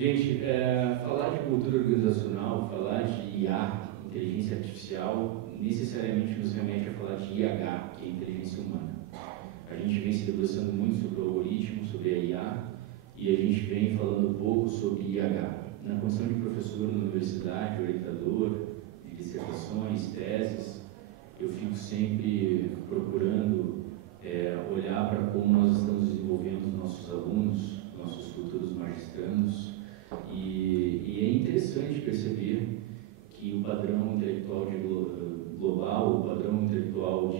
Gente, falar de cultura organizacional, falar de IA, inteligência artificial, necessariamente nos remete a falar de IH, que é inteligência humana. A gente vem se debruçando muito sobre o algoritmo, sobre a IA, e a gente vem falando pouco sobre IH. Na condição de professor na universidade, orientador de dissertações, teses, eu fico sempre procurando olhar para como nós estamos desenvolvendo os nossos alunos, nossos futuros magistrandos, e é interessante perceber que o padrão intelectual global, o padrão intelectual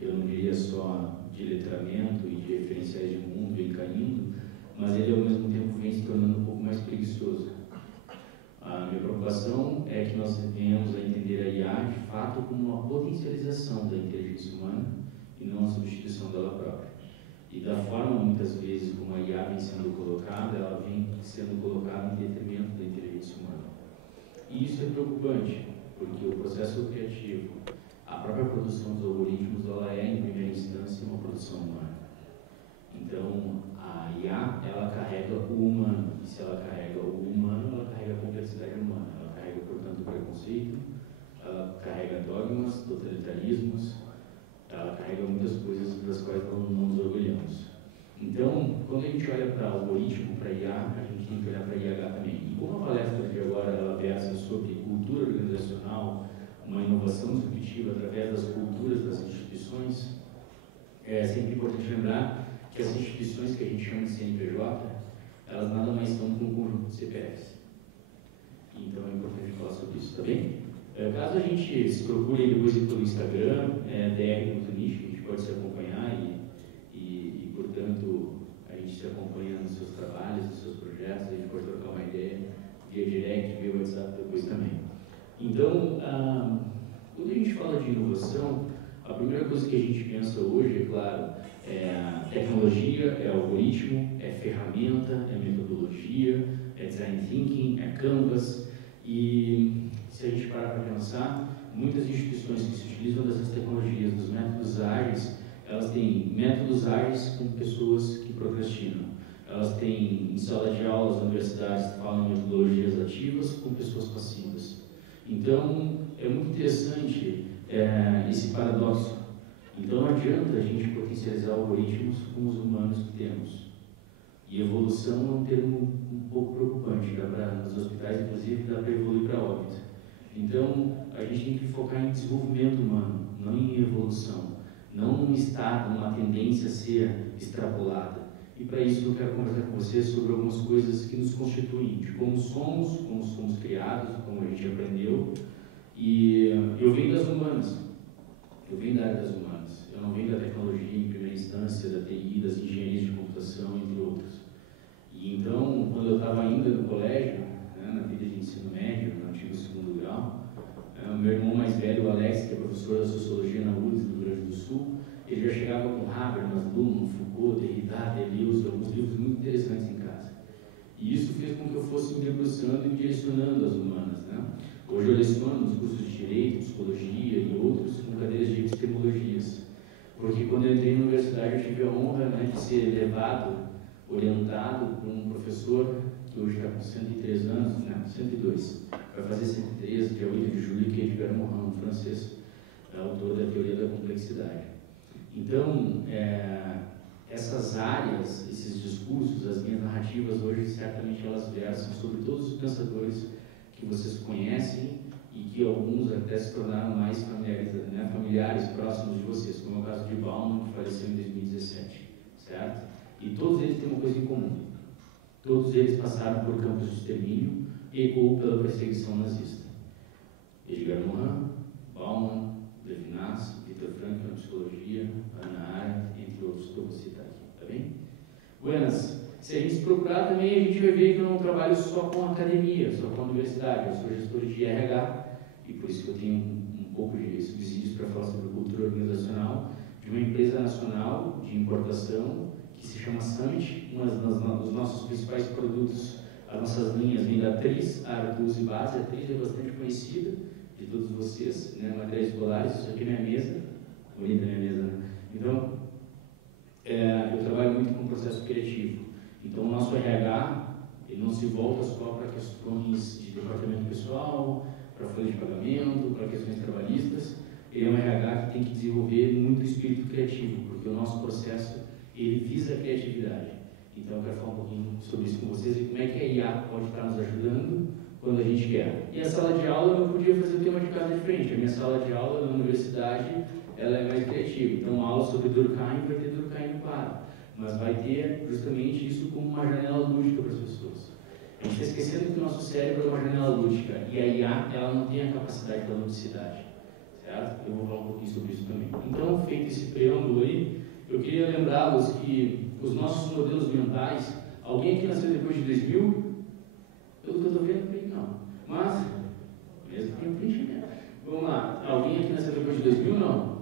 eu não diria só de letramento e de referenciais de mundo vem caindo, mas ele ao mesmo tempo vem se tornando um pouco mais preguiçoso. A minha preocupação é que nós venhamos a entender a IA de fato como uma potencialização da inteligência humana e não a substituição dela própria. E da forma, muitas vezes, como a IA vem sendo colocada, ela vem sendo colocada em detrimento da inteligência humana. E isso é preocupante, porque o processo criativo, a própria produção dos algoritmos, ela é, em primeira instância, uma produção humana. Então, a IA, ela carrega o humano, e se ela carrega o humano, ela carrega a complexidade humana, ela carrega, portanto, o preconceito, ela carrega dogmas, totalitarismos, ela carrega muitas coisas das quais não nos orgulhamos. Então, quando a gente olha para o algoritmo, para a IA, a gente tem que olhar para a IH também. E como a palestra de agora ela versa sobre cultura organizacional, uma inovação disruptiva através das culturas das instituições, é sempre importante lembrar que as instituições que a gente chama de CNPJ, elas nada mais são que um conjunto de CPFs. Então é importante falar sobre isso, tá bem? Caso a gente se procure depois pelo Instagram, dr.niche, a gente pode se acompanhar e, portanto, a gente se acompanha nos seus trabalhos, nos seus projetos, a gente pode trocar uma ideia via direct, via WhatsApp depois também. Então, quando a gente fala de inovação, a primeira coisa que a gente pensa hoje, é claro, é tecnologia, é algoritmo, é ferramenta, é metodologia, é design thinking, é canvas. E se a gente parar para pensar, muitas instituições que se utilizam dessas tecnologias, dos métodos ágeis, elas têm métodos ágeis com pessoas que procrastinam. Elas têm em sala de aulas, universidades que falam em metodologias ativas com pessoas passivas. Então, é muito interessante esse paradoxo. Então, não adianta a gente potencializar algoritmos com os humanos que temos. E evolução é um termo um pouco preocupante. Nos hospitais, inclusive, dá para evoluir para óbito. Então, a gente tem que focar em desenvolvimento humano, não em evolução. Não num estado, numa tendência a ser extrapolada. E para isso eu quero conversar com vocês sobre algumas coisas que nos constituem, de como somos criados, como a gente aprendeu. E eu venho das humanas, eu venho da área das humanas, eu não venho da tecnologia em primeira instância, da TI, das engenharias de computação, entre outros. E então, quando eu estava ainda no colégio, na vida de ensino médio, no antigo segundo grau, o meu irmão mais velho, o Alex, que é professor da Sociologia na URGS do Rio Grande do Sul, ele já chegava com Habermas, Luhmann, Foucault, Derrida, Deleuze, alguns livros muito interessantes em casa. E isso fez com que eu fosse me debruçando e direcionando as humanas, né? Hoje eu leciono nos cursos de Direito, Psicologia e outros com cadeiras de epistemologias. Porque quando eu entrei na universidade eu tive a honra, de ser levado, orientado por um professor que hoje está com 103 anos, 102, vai fazer 103, dia 8 de julho, que é Edgar Morin, um francês, autor da Teoria da Complexidade. Então, essas áreas, esses discursos, as minhas narrativas hoje, certamente elas versam sobre todos os pensadores que vocês conhecem e que alguns até se tornaram mais familiares, próximos de vocês, como é o caso de Bauman, que faleceu em 2017, certo? E todos eles têm uma coisa em comum. Todos eles passaram por campos de extermínio ou pela perseguição nazista. Edgar Morin, Bauman, Levinas, Viktor Frankl na psicologia, Hannah Arendt, entre outros que eu vou citar aqui, tá bem? Buenas. Se a gente procurar também, a gente vai ver que eu não trabalho só com academia, só com a universidade. Eu sou gestor de RH, e por isso que eu tenho um pouco de subsídios para falar sobre cultura organizacional, de uma empresa nacional de importação, que se chama Summit. Dos nossos principais produtos, as nossas linhas vêm da Tris, Artus e Base. A Tris é bastante conhecida de todos vocês, materiais escolares. Isso aqui é minha mesa, bonita minha mesa, né? Então, eu trabalho muito com o processo criativo. Então, o nosso RH, Ele não se volta só para questões de departamento pessoal, para folha de pagamento, para questões trabalhistas. Ele é um RH que tem que desenvolver muito espírito criativo, porque o nosso processo, ele visa a criatividade. Então, eu quero falar um pouquinho sobre isso com vocês e como é que a IA pode estar nos ajudando quando a gente quer. E a sala de aula, eu não podia fazer o tema de casa diferente. A minha sala de aula na universidade, ela é mais criativa. Então, a aula sobre Durkheim vai ter Durkheim no quadro, mas vai ter justamente isso como uma janela lúdica para as pessoas. A gente está esquecendo que o nosso cérebro é uma janela lúdica e a IA, ela não tem a capacidade da ludicidade, certo? Eu vou falar um pouquinho sobre isso também. Então, feito esse preâmbulo aí, eu queria lembrá-los que os nossos modelos mentais, alguém aqui nasceu depois de 2000? Pelo que eu estou vendo, creio que não. Mas, mesmo tem um preenchimento. Vamos lá, alguém aqui nasceu depois de 2000? Não?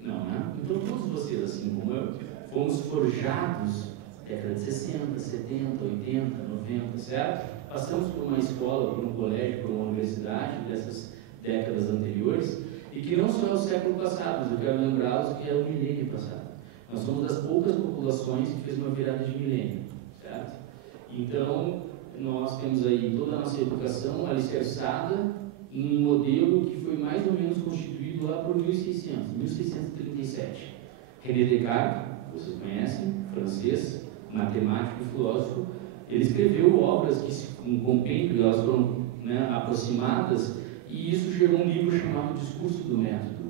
Não, né? Então, todos vocês, assim como eu, fomos forjados década de 60, 70, 80, 90, certo? Passamos por uma escola, por um colégio, por uma universidade dessas décadas anteriores, e que não só é o século passado, mas eu quero lembrá-los que é o milênio passado. Nós somos das poucas populações que fez uma virada de milênio, certo? Então, nós temos aí toda a nossa educação alicerçada em um modelo que foi mais ou menos constituído lá por 1637. René Descartes, vocês conhecem, francês, matemático e filósofo, ele escreveu obras que, um compêndio, elas foram aproximadas, e isso gerou um livro chamado Discurso do Método,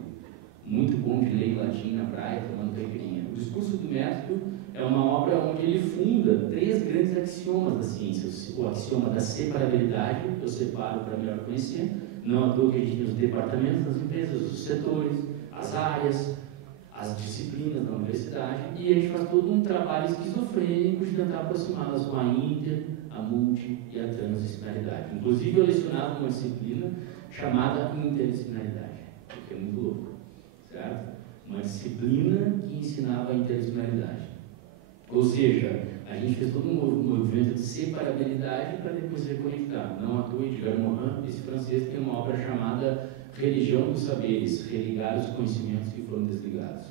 muito bom de ler em latim na praia, tomando caipirinha. O Discurso do Método é uma obra onde ele funda 3 grandes axiomas da ciência. O axioma da separabilidade, eu separo para melhor conhecer, não à toa que a gente tem os departamentos das empresas, os setores, as áreas, as disciplinas da universidade, e a gente faz todo um trabalho esquizofrênico de tentar aproximá-las com a inter, a multi e a transdisciplinaridade. Inclusive, eu lecionava uma disciplina chamada interdisciplinaridade, o que é muito louco, certo? Uma disciplina que ensinava a interdisciplinaridade. Ou seja, a gente fez todo um movimento de separabilidade para depois reconectar. Não à toa, Edgar Morin, esse francês, tem uma obra chamada Religião dos Saberes, religar os conhecimentos que foram desligados.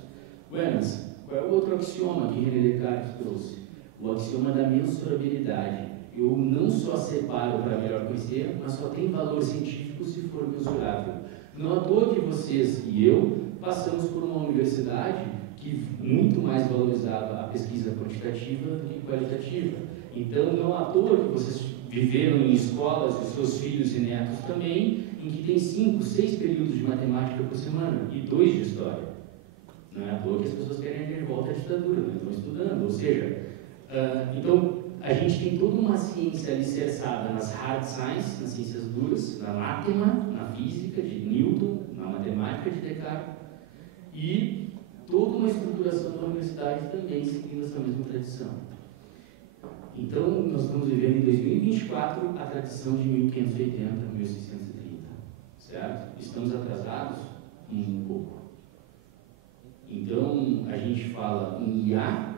Buenas, qual é o outro axioma que René Descartes trouxe? O axioma da mensurabilidade. Eu não só separo para melhor conhecer, mas só tem valor científico se for mensurável. Não à toa que vocês e eu passamos por uma universidade que muito mais valorizava a pesquisa quantitativa do que qualitativa. Então, não à toa que vocês viveram em escolas, os seus filhos e netos também, em que tem 5, 6 períodos de matemática por semana e 2 de história. Não é à toa que as pessoas querem ir de volta à ditadura, não estão estudando. Ou seja, então, a gente tem toda uma ciência alicerçada nas hard sciences, nas ciências duras, na mátema, na física de Newton, na matemática de Descartes, e toda uma estruturação da universidade também seguindo essa mesma tradição. Então, nós estamos vivendo em 2024 a tradição de 1580, 1630, certo? Estamos atrasados um pouco. Então, a gente fala em IA,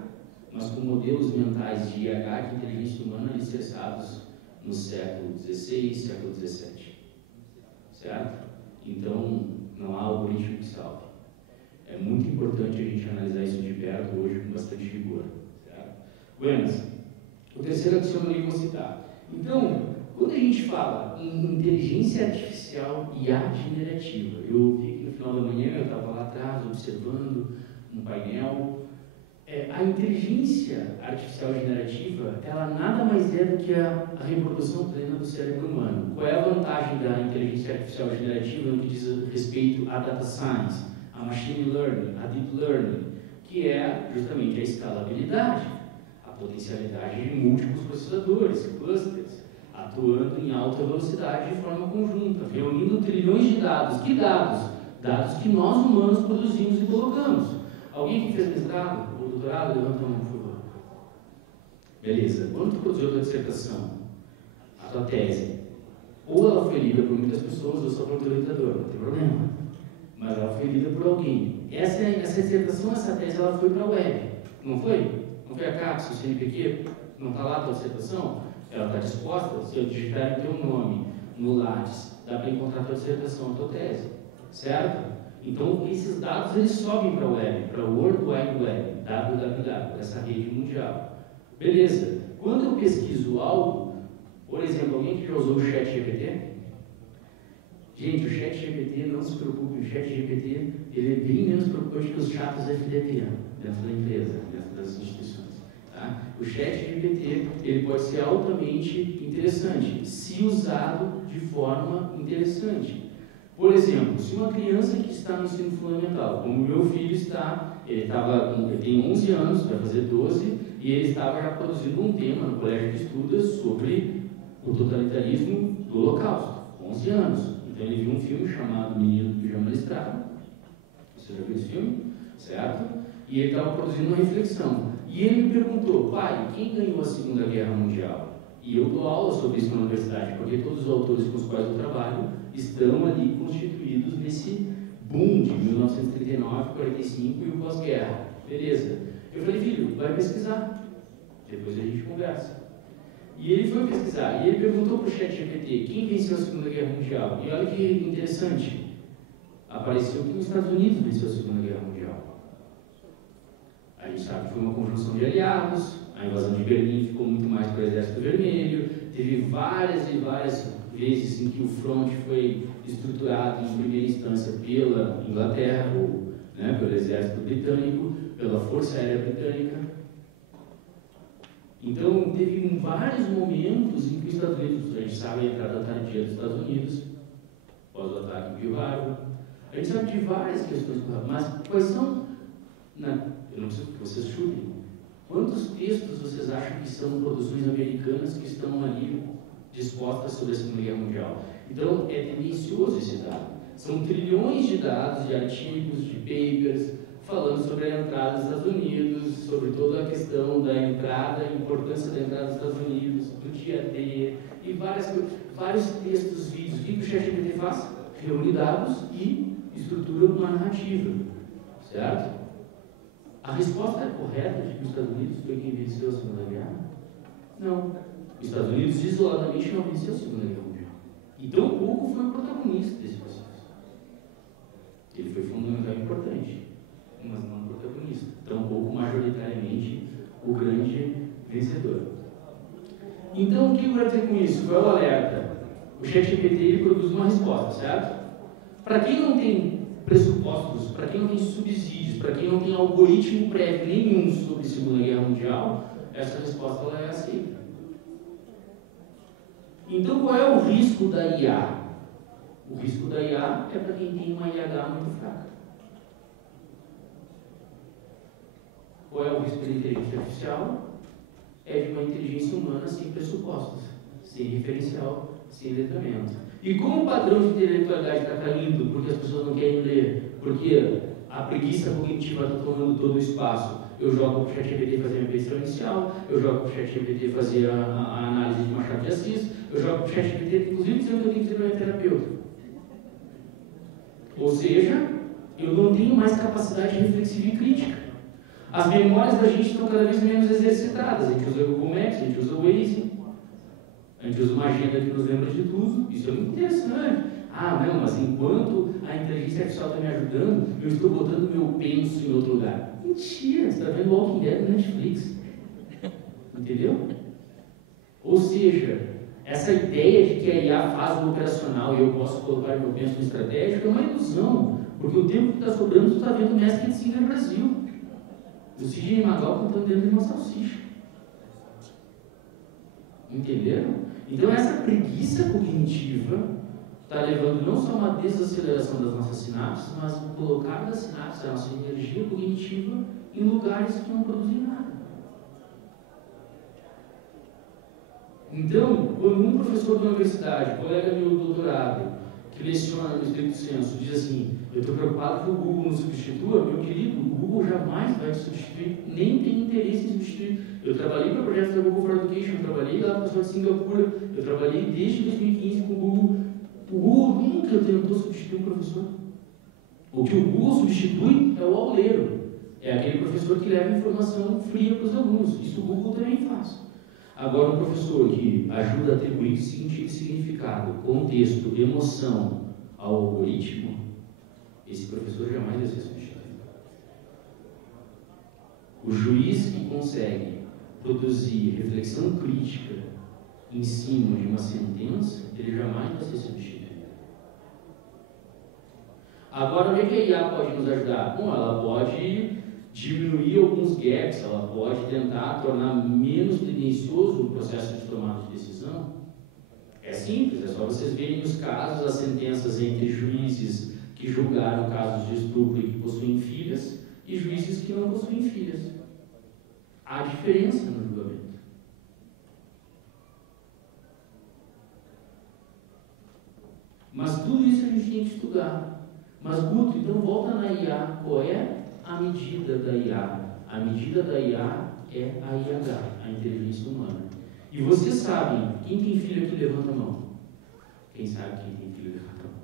mas com modelos mentais de IH, de inteligência humana, alicerçados no século XVI, século XVII, certo? Então, não há algoritmo que salve. É muito importante a gente analisar isso de perto hoje com bastante rigor, certo? Buenas. O terceiro axioma eu vou citar. Então, quando a gente fala em inteligência artificial IA generativa, eu vi que no final da manhã eu estava lá atrás observando um painel. A inteligência artificial generativa, ela nada mais é do que a reprodução plena do cérebro humano. Qual é a vantagem da inteligência artificial generativa no que diz respeito à data science, a machine learning, a deep learning, que é justamente a escalabilidade, a potencialidade de múltiplos processadores, clusters, atuando em alta velocidade de forma conjunta, reunindo trilhões de dados. Que dados? Dados que nós humanos produzimos e colocamos. Alguém que fez mestrado ou doutorado, levanta a mão, por favor. Beleza. Quando tu produziu a tua dissertação, a tua tese, ou ela foi lida por muitas pessoas, ou só por teu orientador, não tem problema. Mas ela foi lida por alguém. Essa dissertação, essa tese, ela foi para a web. Não foi? Não foi a CAPES, o CNPq? Não está lá a tua dissertação? Ela está disposta? Se eu digitar o teu nome no Lattes, dá para encontrar a tua dissertação, a tua tese. Certo? Então, esses dados, eles sobem para a web, para o World Wide Web, www, essa rede mundial. Beleza. Quando eu pesquiso algo, por exemplo, alguém que já usou o ChatGPT? Gente, o ChatGPT, não se preocupe, o ChatGPT ele é bem menos preocupante que os chatos FDP dentro da empresa, dentro das instituições. Tá? O ChatGPT ele pode ser altamente interessante, se usado de forma interessante. Por exemplo, se uma criança que está no ensino fundamental, como o meu filho está, ele tem 11 anos, vai fazer 12, e ele estava já produzindo um tema no colégio de estudos sobre o totalitarismo do Holocausto, 11 anos. Então ele viu um filme chamado Menino do Pijama Listrado, você já viu esse filme, certo? E ele estava produzindo uma reflexão. E ele me perguntou, pai, quem ganhou a Segunda Guerra Mundial? E eu dou aula sobre isso na universidade, porque todos os autores com os quais eu trabalho estão ali constituídos nesse boom de 1939, 45 e o pós-guerra. Beleza. Eu falei, filho, vai pesquisar. Depois a gente conversa. E ele foi pesquisar, e ele perguntou para o ChatGPT, quem venceu a Segunda Guerra Mundial? E olha que interessante, apareceu que os Estados Unidos venceu a Segunda Guerra Mundial. A gente sabe que foi uma conjunção de aliados, a invasão de Berlim ficou muito mais para o Exército Vermelho, teve várias e várias vezes em que o fronte foi estruturado em primeira instância pela Inglaterra, ou, pelo Exército Britânico, pela Força Aérea Britânica. Então, teve vários momentos em que os Estados Unidos, a gente sabe a entrada tardia dos Estados Unidos, após o ataque em Pearl Harbor, a gente sabe de várias questões, mas quais são, eu não preciso que vocês chutem, quantos textos vocês acham que são produções americanas que estão ali dispostas sobre a Segunda Guerra Mundial? Então, é tendencioso esse dado. São trilhões de dados, de artigos, de papers, falando sobre a entrada dos Estados Unidos, sobre toda a questão da entrada, a importância da entrada dos Estados Unidos, do dia D, e vários textos, vídeos. O que o ChatGPT faz? Reúne dados e estrutura uma narrativa, certo? A resposta é correta de que os Estados Unidos foi quem venceu a Segunda Guerra? Não. Os Estados Unidos, isoladamente, não venceu a Segunda Guerra Mundial. Então, pouco foi o protagonista desse processo. Ele foi fundamental e importante, mas não o protagonista. Tampouco, majoritariamente, o grande vencedor. Então, o que eu quero dizer com isso? Qual é o alerta? O ChatGPT ele produz uma resposta, certo? Para quem não tem pressupostos, para quem não tem subsídios, para quem não tem algoritmo prévio nenhum sobre a Segunda Guerra Mundial, essa resposta ela é aceita. Então, qual é o risco da IA? O risco da IA é para quem tem uma IH muito fraca. Qual é o risco da inteligência artificial? É de uma inteligência humana sem pressupostos, sem referencial, sem letramento. E como o padrão de intelectualidade está caindo porque as pessoas não querem ler, porque a preguiça cognitiva está tomando todo o espaço, eu jogo para o ChatGPT fazer a minha petição inicial, eu jogo para o ChatGPT fazer a análise de Machado de Assis, eu jogo para o ChatGPT, inclusive dizendo que eu tenho que ser meu terapeuta. Ou seja, eu não tenho mais capacidade reflexiva e crítica. As memórias da gente estão cada vez menos exercitadas. A gente usa o Google Maps, a gente usa o Waze, a gente usa uma agenda que nos lembra de tudo. Isso é muito interessante. Ah, não, mas enquanto a inteligência artificial está me ajudando, eu estou botando meu penso em outro lugar. Mentira, você está vendo o Walking Dead no Netflix. Entendeu? Ou seja, essa ideia de que a IA faz o operacional e eu posso colocar meu penso no estratégico é uma ilusão, porque o tempo que está sobrando, tu está vendo o Masked Singer Brasil. O Sidney Magal cantando dentro de uma salsicha. Entenderam? Então essa preguiça cognitiva está levando não só a uma desaceleração das nossas sinapses, mas a colocar das sinapses, a nossa energia cognitiva, em lugares que não produzem nada. Então, quando um professor da universidade, colega meu do doutorado, que leciona no estricto senso, diz assim, eu estou preocupado que o Google nos substitua, meu querido, o Google jamais vai te substituir, nem tem interesse em substituir. Eu trabalhei para projetos da Google for Education, eu trabalhei lá para o pessoal de Singapura, eu trabalhei desde 2015 com o Google. O Google nunca tentou substituir um professor. O que o Google substitui é o auleiro, é aquele professor que leva informação fria para os alunos. Isso o Google também faz. Agora, um professor que ajuda a atribuir sentido e significado, contexto, emoção ao algoritmo, esse professor jamais vai ser substituído. O juiz que consegue produzir reflexão crítica em cima de uma sentença, ele jamais vai ser substituído. Agora, onde é que a IA pode nos ajudar? Bom, ela pode diminuir alguns gaps, ela pode tentar tornar menos tendencioso o processo de tomada de decisão. É simples, é só vocês verem os casos, as sentenças entre juízes que julgaram casos de estupro e que possuem filhas e juízes que não possuem filhas. Há diferença no julgamento. Mas tudo isso a gente tem que estudar. Mas, Guto, então volta na IA. Qual é a medida da IA? A medida da IA é a IH, a inteligência humana. E vocês sabem, quem tem filho aqui levanta a mão. Quem sabe quem tem filho levanta a mão.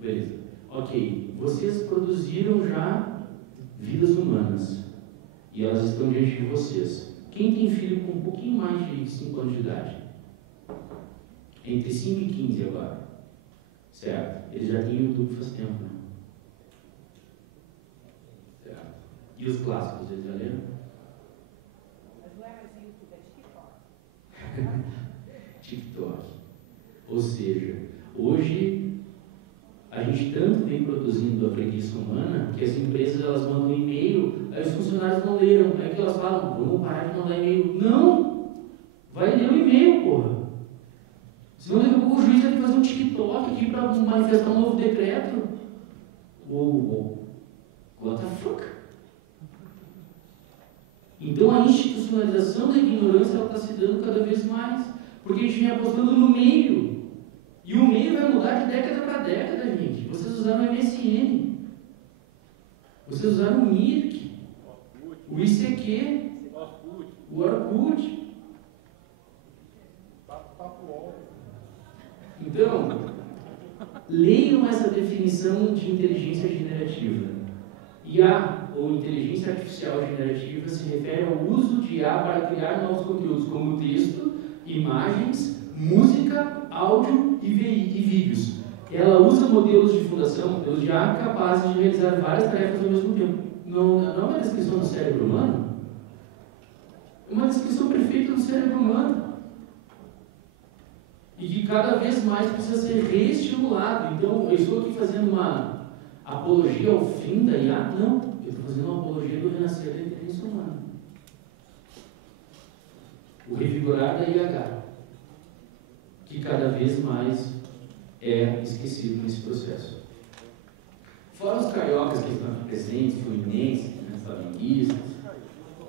Beleza. Ok, vocês produziram já vidas humanas. E elas estão diante de vocês. Quem tem filho com um pouquinho mais de 5 anos de idade? Entre 5 e 15 agora. Certo? Eles já têm YouTube faz tempo, né? Certo. E os clássicos, eles já leram? Mas não é mais YouTube, é TikTok. TikTok. Ou seja, hoje a gente tanto vem produzindo a preguiça humana que as empresas elas mandam e-mail, aí os funcionários não leram, aí que elas falam, vamos parar de mandar e-mail. Não! Vai ler o e-mail, porra! Senão daqui a pouco o juiz vai ter que fazer um TikTok aqui para manifestar um novo decreto. What the fuck? Então a institucionalização da ignorância está se dando cada vez mais, porque a gente vem apostando no meio. E o meio vai mudar de década para década, gente. Vocês usaram o MSN. Vocês usaram o Mirk, o ICQ, o Orkut. Então, leiam essa definição de inteligência generativa. IA, ou inteligência artificial generativa, se refere ao uso de IA para criar novos conteúdos, como texto, imagens, música, áudio e vídeos. Ela usa modelos de fundação, modelos de IA, capazes de realizar várias tarefas ao mesmo tempo. Não é uma descrição do cérebro humano? É uma descrição perfeita do cérebro humano. E que cada vez mais precisa ser reestimulado. Então, eu estou aqui fazendo uma apologia ao fim da IA? Não, eu estou fazendo uma apologia do renascer da inteligência humana. O revigorar da IH, que cada vez mais é esquecido nesse processo. Fora os cariocas que estão aqui presentes, fluminenses, flamenguistas,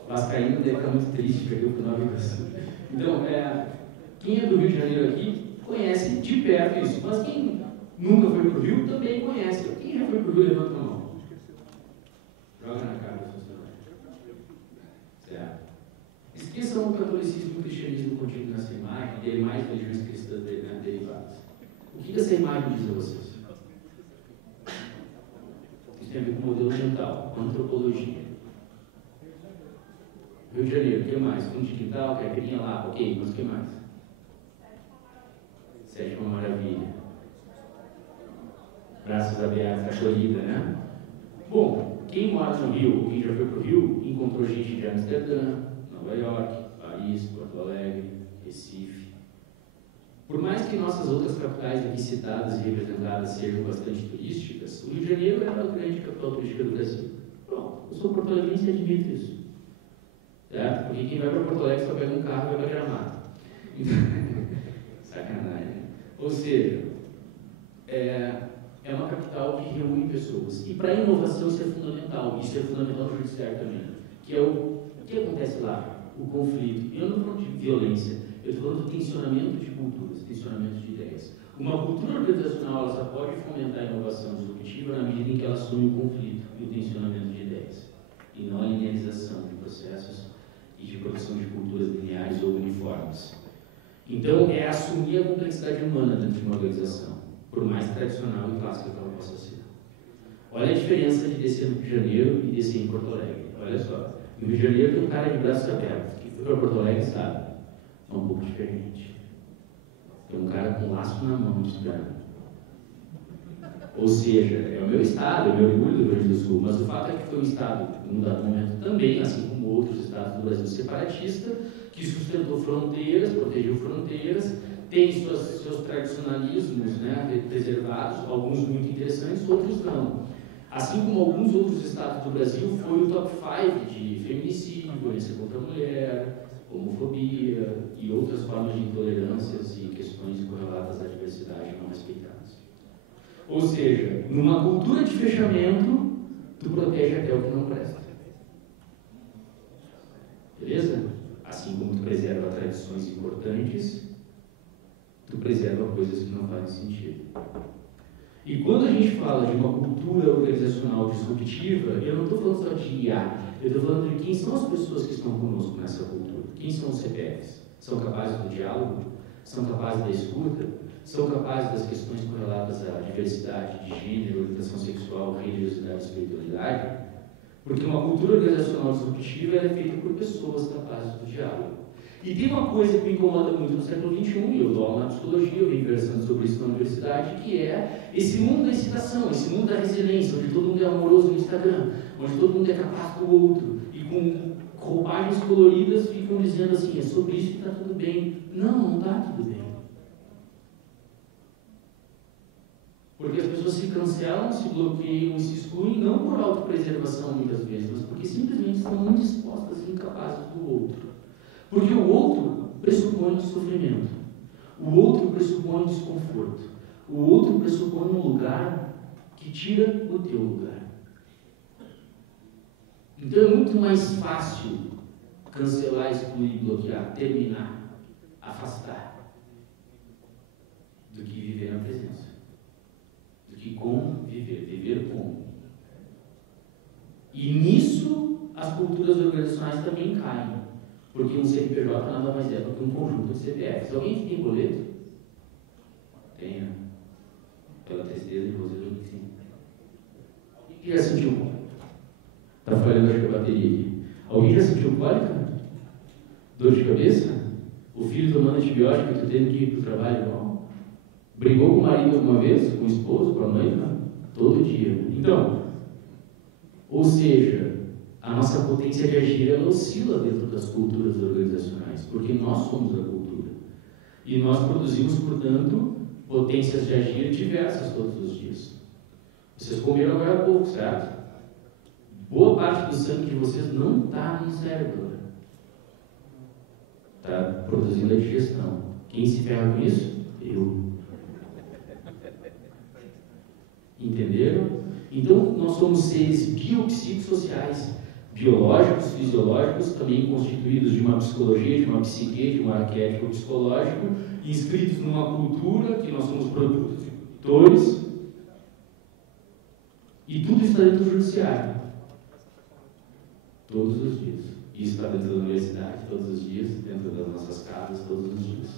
vascaíno deve ficar muito triste, perdeu para o Nova Iguaçu. Então, quem é do Rio de Janeiro aqui conhece de perto isso, mas quem nunca foi para o Rio também conhece. Quem já foi para o Rio, levanta a mão. Joga na cara do funcionário. Certo? Esqueçam o catolicismo e o cristianismo contido nessa imagem, e demais religiões cristãs derivadas. O que essa imagem diz a vocês? Isso tem a ver com modelo mental, antropologia. Rio de Janeiro, o que mais? Fundo de quintal, caipirinha lá, ok, mas o que mais? Sétima maravilha. Braços abertos, acolhida, né? Bom, quem mora no Rio, ou quem já foi para o Rio, encontrou gente de Amsterdã, Nova York, Paris, Porto Alegre, Recife. Por mais que nossas outras capitais aqui citadas e representadas sejam bastante turísticas, o Rio de Janeiro é a grande capital turística do Brasil. Pronto, eu sou porto-alegrense e admito isso. Certo? Porque quem vai para Porto Alegre só pega um carro e vai para Gramado. Sacanagem. Ou seja, é uma capital que reúne pessoas. E para a inovação isso é fundamental. Isso é fundamental no judiciário também. Que é o que acontece lá? O conflito. Eu não estou falando de violência. Eu estou falando de tensionamento de culturas, tensionamento de ideias. Uma cultura organizacional ela só pode fomentar a inovação disruptiva na medida em que ela assume o conflito e o tensionamento de ideias. E não a linearização de processos e de produção de culturas lineares ou uniformes. Então, é assumir a complexidade humana dentro de uma organização, por mais tradicional e clássica que ela possa ser. Olha a diferença de descer no Rio de Janeiro e descer em Porto Alegre. Olha só, no Rio de Janeiro tem um cara de braços abertos, que foi para Porto Alegre sabe, é um pouco diferente. Tem um cara com laço na mão estudando. Ou seja, é o meu estado, é o meu orgulho do Rio Grande do Sul, mas o fato é que foi um estado, num dado momento também, assim como outros estados do Brasil separatista, que sustentou fronteiras, protegeu fronteiras, tem seus tradicionalismos, né, preservados, alguns muito interessantes, outros não. Assim como alguns outros estados do Brasil, foi o top 5 de feminicídio, violência contra a mulher, homofobia e outras formas de intolerâncias e questões correlatas à diversidade não respeitadas. Ou seja, numa cultura de fechamento, tu protege até o que não presta. Beleza? Assim como tu preserva tradições importantes, tu preserva coisas que não fazem sentido. E quando a gente fala de uma cultura organizacional disruptiva, eu não estou falando só de IA, eu estou falando de quem são as pessoas que estão conosco nessa cultura. Quem são os CPFs? São capazes do diálogo? São capazes da escuta? São capazes das questões correlatas à diversidade de gênero, orientação sexual, religiosidade e espiritualidade? Porque uma cultura organizacional disruptiva é feita por pessoas capazes do diálogo. E tem uma coisa que me incomoda muito no século XXI, e eu dou aula na psicologia, eu venho conversando sobre isso na universidade, que é esse mundo da excitação, esse mundo da resiliência, onde todo mundo é amoroso no Instagram, onde todo mundo é capaz do outro, e com roupagens coloridas ficam dizendo assim, é sobre isso que está tudo bem. Não, não está tudo bem. Porque as pessoas se cancelam, se bloqueiam e se excluem, não por autopreservação muitas vezes, mas porque simplesmente estão muito expostas e incapazes do outro. Porque o outro pressupõe sofrimento, o outro pressupõe desconforto, o outro pressupõe um lugar que tira o teu lugar. Então é muito mais fácil cancelar, excluir, bloquear, terminar, afastar, do que viver na presença, do que conviver, viver com. E nisso as culturas organizacionais também caem. Porque um CNPJ nada mais é do que um conjunto de CPFs. Alguém que tem boleto? Tenha. Pela tristeza de vocês, eu digo que sim. Alguém já sentiu cólica? Está falhando a bateria aqui. Alguém já sentiu cólica? Dor de cabeça? O filho tomando antibiótico e tu tendo que ir para o trabalho igual? Brigou com o marido alguma vez? Com o esposo? Com a mãe? Todo dia. Então, ou seja, a nossa potência de agir, ela oscila dentro das culturas organizacionais, porque nós somos a cultura. E nós produzimos, portanto, potências de agir diversas todos os dias. Vocês comeram agora há pouco, certo? Boa parte do sangue de vocês não está no cérebro. Está produzindo a digestão. Quem se ferra com isso? Eu. Entenderam? Então, nós somos seres biopsicossociais, biológicos, fisiológicos, também constituídos de uma psicologia, de uma psique, de um arquétipo psicológico, inscritos numa cultura que nós somos produtores, e tudo está dentro do judiciário, todos os dias. E está dentro da universidade, todos os dias, dentro das nossas casas, todos os dias.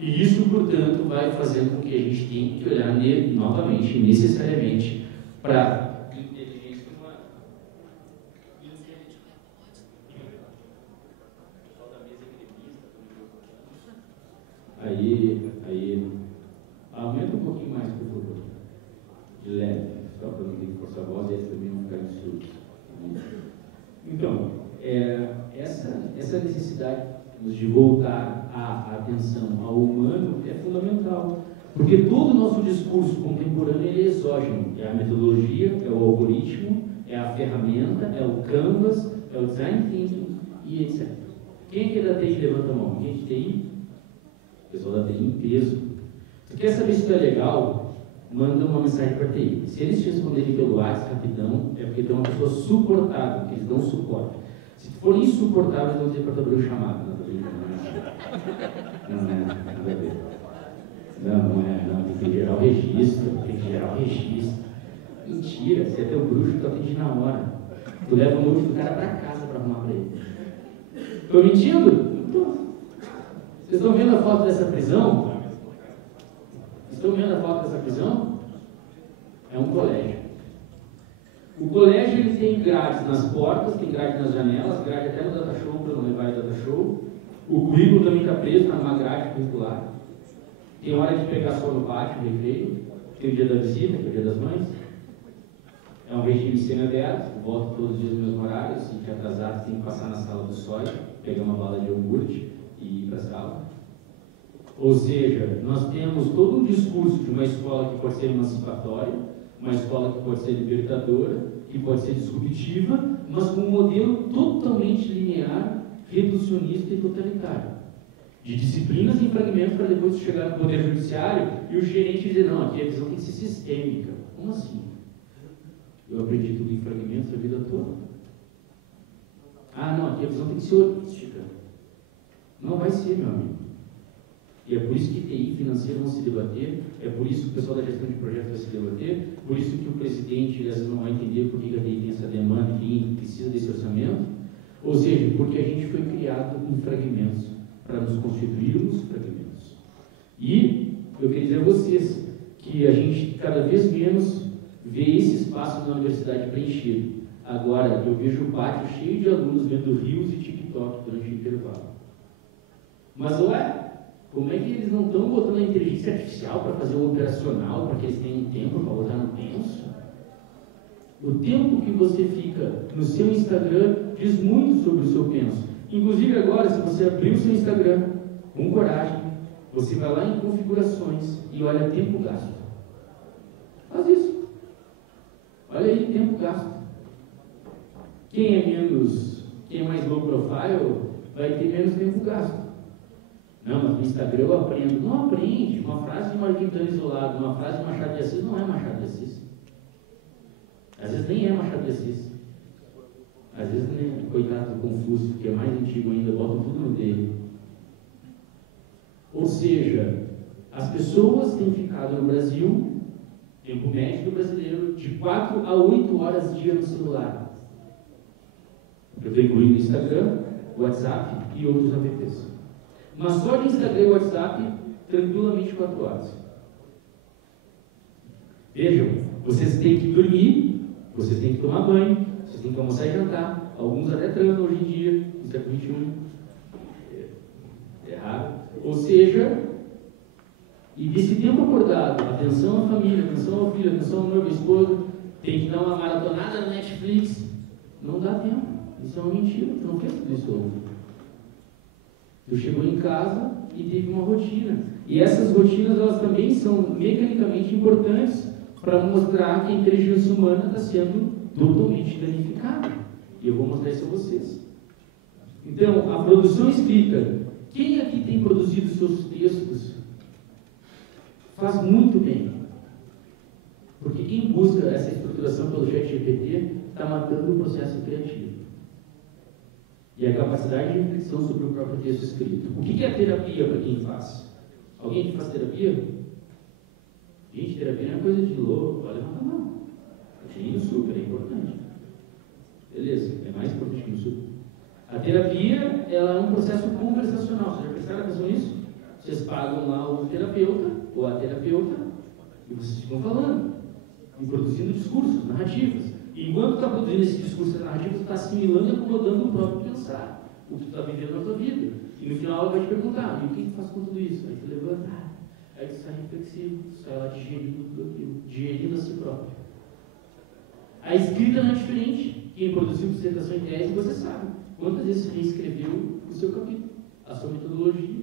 E isso, portanto, vai fazendo com que a gente tenha que olhar novamente, necessariamente, para Aí, aumenta um pouquinho mais, por favor. De leve, só para não ter que forçar a voz e eles também não ficarem surdos. Então, essa necessidade de voltar a atenção ao humano é fundamental, porque todo o nosso discurso contemporâneo ele é exógeno. É a metodologia, é o algoritmo, é a ferramenta, é o canvas, é o design thinking e etc. Quem aqui da TI levanta a mão? Quem é de TI? O pessoal da TI em peso. Se quer saber se isso é legal, manda uma mensagem para a TI. Se eles te responderem pelo WhatsApp rapidão, é porque tem uma pessoa suportável, que eles dão suporte. Se for insuportável, eles vão dizer para abrir o chamado. Não é nada a ver. Não, tem que gerar o registro, Mentira, você é teu bruxo, tu atende na hora. Tu leva o novo do cara para casa para arrumar para ele. Estou mentindo? Vocês estão vendo a foto dessa prisão? É um colégio. O colégio ele tem grades nas portas, tem grade nas janelas, grade até no data show para não levar o data show. O currículo também está preso numa grade curricular. Tem hora de pegar só no pátio, no recreio. Tem o dia da visita, que é o dia das mães. É um regime semi-aberto, volto todos os dias nos meus horários, se te atrasar, tem que passar na sala do SOI, pegar uma bala de iogurte e ir para a sala. Ou seja, nós temos todo um discurso de uma escola que pode ser emancipatória, uma escola que pode ser libertadora, que pode ser disruptiva, mas com um modelo totalmente linear, reducionista e totalitário. De disciplinas em fragmentos para depois chegar no Poder Judiciário e o gerente dizer, não, aqui a visão tem que ser sistêmica. Como assim? Eu aprendi tudo em fragmentos a vida toda. Ah, não, aqui a visão tem que ser holística. Não vai ser, meu amigo. E é por isso que TI financeiro vão se debater, é por isso que o pessoal da gestão de projetos vai se debater, por isso que o presidente às vezes não vai entender por que a TI tem essa demanda e quem precisa desse orçamento. Ou seja, porque a gente foi criado em fragmentos, para nos constituirmos fragmentos. E eu queria dizer a vocês que a gente cada vez menos vê esse espaço na universidade preenchido. Agora, eu vejo o pátio cheio de alunos vendo Reels e TikTok durante o intervalo. Mas, ué, como é que eles não estão botando a inteligência artificial para fazer o operacional, para que eles tenham tempo para botar no penso? O tempo que você fica no seu Instagram diz muito sobre o seu penso. Inclusive agora, se você abrir o seu Instagram com coragem, você vai lá em configurações e olha tempo gasto. Faz isso. Olha aí, tempo gasto. Quem é mais low profile, vai ter menos tempo gasto. Não, mas no Instagram eu aprendo. Não aprende. Uma frase de Marquinhos isolado, uma frase de Machado de Assis não é Machado de Assis. Às vezes nem é Machado de Assis. Às vezes, né, coitado do Confúcio, que é mais antigo ainda, botam tudo no dele. Ou seja, as pessoas têm ficado no Brasil, tempo médio do brasileiro, de 4 a 8 horas dia no celular. Eu estou incluindo Instagram, WhatsApp e outros apps. Mas só de Instagram e WhatsApp, tranquilamente 4 horas. Vejam, vocês têm que dormir, vocês têm que tomar banho, vocês têm que almoçar e jantar. Alguns até transam hoje em dia, no século XXI. É raro. Ou seja, e desse tempo acordado, atenção à família, atenção ao filho, atenção ao noivo, à esposa, tem que dar uma maratonada no Netflix. Não dá tempo. Isso é uma mentira. Tu não fez tudo isso ontem. Tu chegou em casa e teve uma rotina. E essas rotinas, elas também são mecanicamente importantes para mostrar que a inteligência humana está sendo totalmente danificada. E eu vou mostrar isso a vocês. Então, a produção escrita. Quem aqui tem produzido seus textos faz muito bem. Porque quem busca essa estruturação pelo ChatGPT está matando o processo criativo. E a capacidade de reflexão sobre o próprio texto escrito. O que é terapia para quem faz? Alguém que faz terapia? Gente, terapia não é coisa de louco. Olha, não. Achei no super, é importante. Beleza, é mais importante que no super. A terapia, ela é um processo conversacional. Vocês já prestaram atenção nisso? Vocês pagam lá o terapeuta ou a terapeuta e vocês ficam falando e produzindo discursos, narrativas. E enquanto está produzindo esse discurso e narrativa, você está assimilando e acomodando o próprio pensar, o que tu está vivendo na tua vida. E no final ela vai te perguntar, e o que tu faz com tudo isso? Aí tu levanta, aí tu sai reflexivo, tu sai lá digerindo tudo aquilo, digerindo a si próprio. A escrita não é diferente. Quem produziu dissertação em tese, você sabe quantas vezes você reescreveu o seu capítulo, a sua metodologia,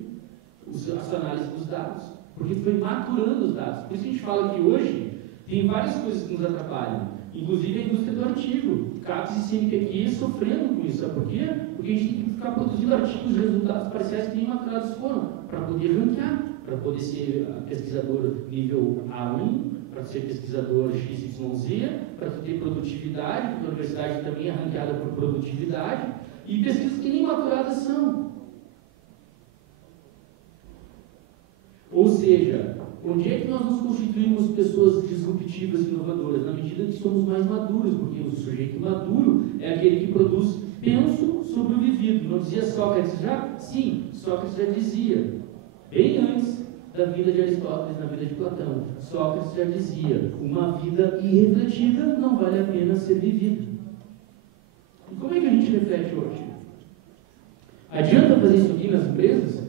a sua análise dos dados, porque tu foi maturando os dados. Por isso que a gente fala que hoje tem várias coisas que nos atrapalham, inclusive a indústria do artigo. CAPES e CNPq sofrendo com isso. Sabe por quê? Porque a gente tem que ficar produzindo artigos de resultados parciais que nem maturados foram, para poder ranquear, para poder ser pesquisador nível A1, para ser pesquisador XYZ, para ter produtividade, porque a universidade também é ranqueada por produtividade, e pesquisas que nem maturadas são. Ou seja, onde é que nós nos constituímos pessoas disruptivas e inovadoras? Na medida que somos mais maduros, porque o sujeito maduro é aquele que produz penso sobre o vivido. Não dizia Sócrates já? Sim, Sócrates já dizia, bem antes da vida de Aristóteles, na vida de Platão. Sócrates já dizia, uma vida irrefletida não vale a pena ser vivida. E como é que a gente reflete hoje? Adianta fazer isso aqui nas empresas?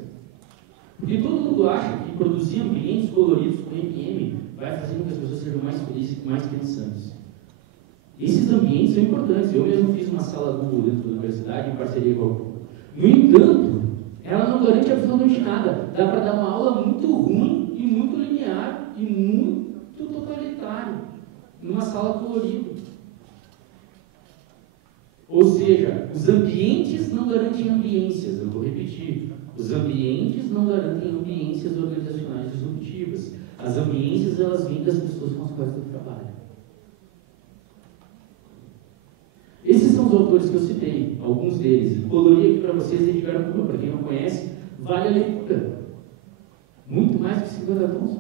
Porque todo mundo acha que produzir ambientes coloridos com RPM vai fazer com que as pessoas sejam mais felizes e mais pensantes. Esses ambientes são importantes. Eu mesmo fiz uma sala Google dentro da universidade, em parceria com a Google. No entanto, ela não garante absolutamente nada. Dá para dar uma aula muito ruim e muito linear e muito totalitário numa sala colorida. Ou seja, os ambientes não garantem ambiências. Eu vou repetir. Os ambientes não garantem ambiências organizacionais disruptivas. As ambiências, elas vêm das pessoas com as quais eu trabalho. Esses são os autores que eu citei, alguns deles. Colori aqui para vocês, Edgar Morin, para quem não conhece, vale a leitura. Muito mais que 50 tons.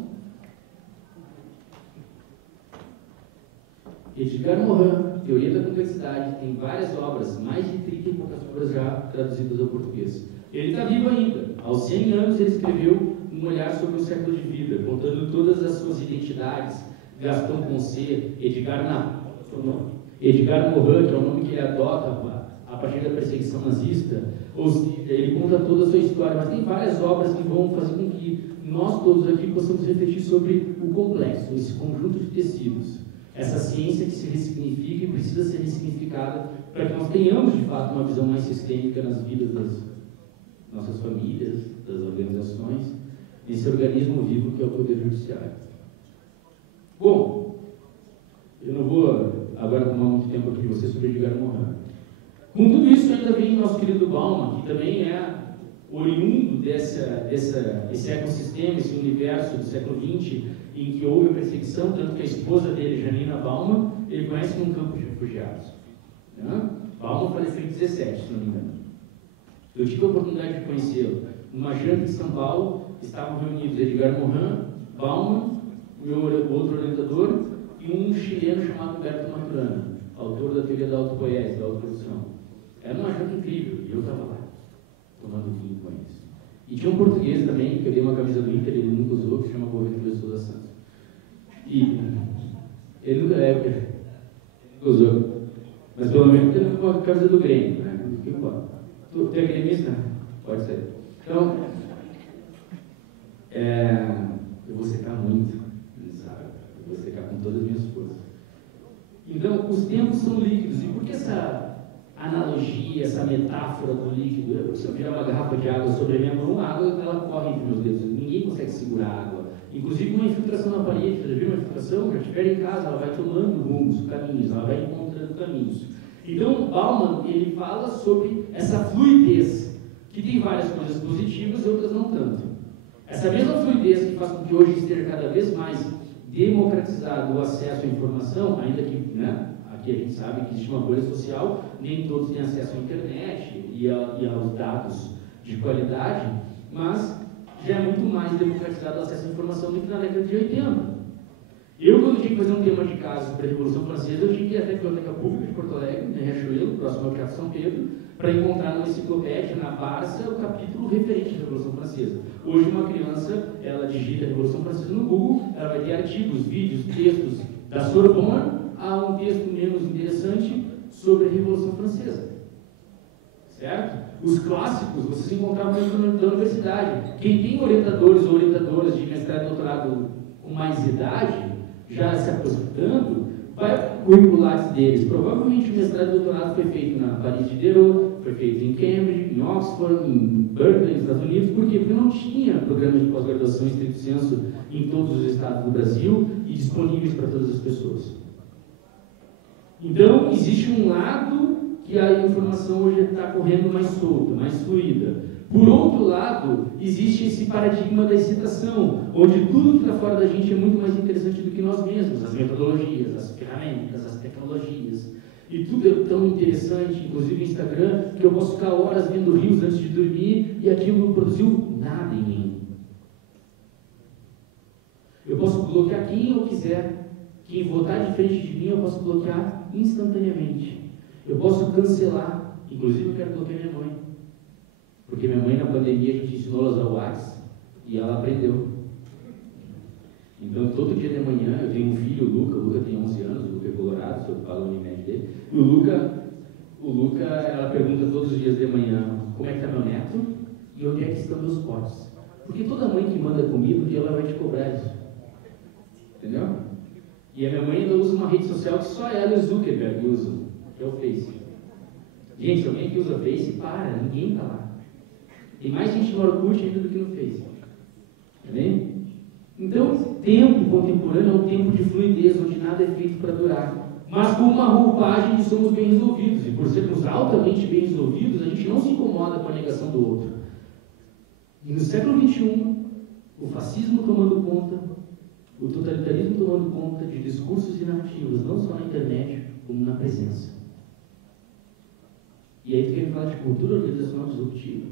Edgar Morin, Teoria da Complexidade, tem várias obras, mais de 30 e poucas obras já traduzidas ao português. Ele está vivo ainda. Aos 100 anos ele escreveu um olhar sobre o século de vida, contando todas as suas identidades. Gaston Ponce, Edgar Morin, que é o nome que ele adota a partir da perseguição nazista. Ele conta toda a sua história, mas tem várias obras que vão fazer com que nós todos aqui possamos refletir sobre o complexo, esse conjunto de tecidos. Essa ciência que se ressignifica e precisa ser ressignificada para que nós tenhamos, de fato, uma visão mais sistêmica nas vidas das nossas famílias, das organizações, nesse organismo vivo que é o Poder Judiciário. Bom, eu não vou agora tomar muito tempo aqui de vocês sobre Edgar Morin. Com tudo isso, ainda vem o nosso querido Bauman, que também é oriundo desse ecossistema, esse universo do século XX, em que houve a perseguição, tanto que a esposa dele, Janina Bauman, ele conhece num campo de refugiados. Né? Bauman faleceu em 17, se não me engano. Eu tive a oportunidade de conhecê-lo. Numa janta em São Paulo, estavam reunidos Edgar Morin, Bauman, meu outro orientador, e um chileno chamado Humberto Maturana, autor da teoria da autopoiese, da autoprodução. Era uma janta incrível, e eu estava lá, tomando vinho com eles. E tinha um português também, que eu dei uma camisa do Inter, ele nunca usou, que se chama Boaventura Souza Santos. E ele nunca usou, mas pelo menos ele ficou com a camisa do Grêmio, né? Tu é gremista? Pode ser. Então, eu vou secar muito, sabe? Eu vou secar com todas as minhas forças. Então, os tempos são líquidos. E por que essa analogia, essa metáfora do líquido? Se eu virar uma garrafa de água sobre a minha mão, a água ela corre entre meus dedos. Ninguém consegue segurar a água. Inclusive uma infiltração na parede. Você já viu uma infiltração? Já estiver em casa, ela vai tomando rumos, caminhos, ela vai encontrando caminhos. Então, Bauman, ele fala sobre essa fluidez, que tem várias coisas positivas e outras não tanto. Essa mesma fluidez que faz com que hoje esteja cada vez mais democratizado o acesso à informação, ainda que, né, aqui a gente sabe que existe uma bolha social, nem todos têm acesso à internet e aos dados de qualidade, mas já é muito mais democratizado o acesso à informação do que na década de 80. Eu, quando tinha que fazer um tema de caso para a Revolução Francesa, eu tinha que ir até a Biblioteca Pública de Porto Alegre, em Riachuelo, próximo ao Teatro São Pedro, para encontrar numa enciclopédia, na Barça, o capítulo referente à Revolução Francesa. Hoje, uma criança, ela digita a Revolução Francesa no Google, ela vai ter artigos, vídeos, textos da Sorbonne, a um texto menos interessante sobre a Revolução Francesa. Certo? Os clássicos, vocês encontravam dentro da universidade. Quem tem orientadores ou orientadoras de mestrado e doutorado com mais idade, já se aposentando, vai o currículo Lattes deles. Provavelmente o mestrado e doutorado foi feito na Paris Diderot, foi feito em Cambridge, em Oxford, em Berkeley, nos Estados Unidos. Por quê? Porque não tinha programas de pós-graduação em estrito senso em todos os estados do Brasil e disponíveis para todas as pessoas. Então, existe um lado que a informação hoje está correndo mais solta, mais fluida. Por outro lado, existe esse paradigma da excitação, onde tudo que está fora da gente é muito mais interessante do que nós mesmos, as metodologias, as ferramentas, as tecnologias. E tudo é tão interessante, inclusive o Instagram, que eu posso ficar horas vendo rios antes de dormir e aquilo não produziu nada em mim. Eu posso bloquear quem eu quiser. Quem votar diferente de mim, eu posso bloquear instantaneamente. Eu posso cancelar. Inclusive, eu quero bloquear minha mãe. Porque minha mãe, na pandemia, a gente ensinou ela a usar o WhatsApp e ela aprendeu. Então, todo dia de manhã, eu tenho um filho, o Luca tem 11 anos, o Luca é colorado, se eu falo o Unimed dele. E o Luca, ela pergunta todos os dias de manhã, como é que está meu neto e onde é que estão meus potes. Porque toda mãe que manda comida, um dia ela vai te cobrar isso. Entendeu? E a minha mãe ainda usa uma rede social que só ela e o Zuckerberg usam, que é o Face. Gente, se alguém aqui usa Face, para, ninguém está lá. Tem mais gente no Orkut ainda do que no Face. Tá bem? Então, o tempo contemporâneo é um tempo de fluidez, onde nada é feito para durar. Mas com uma roupagem de somos bem resolvidos. E por sermos altamente bem resolvidos, a gente não se incomoda com a negação do outro. E no século XXI, o fascismo tomando conta, o totalitarismo tomando conta de discursos e narrativas, não só na internet, como na presença. E aí tu quer me falar de cultura organizacional disruptiva?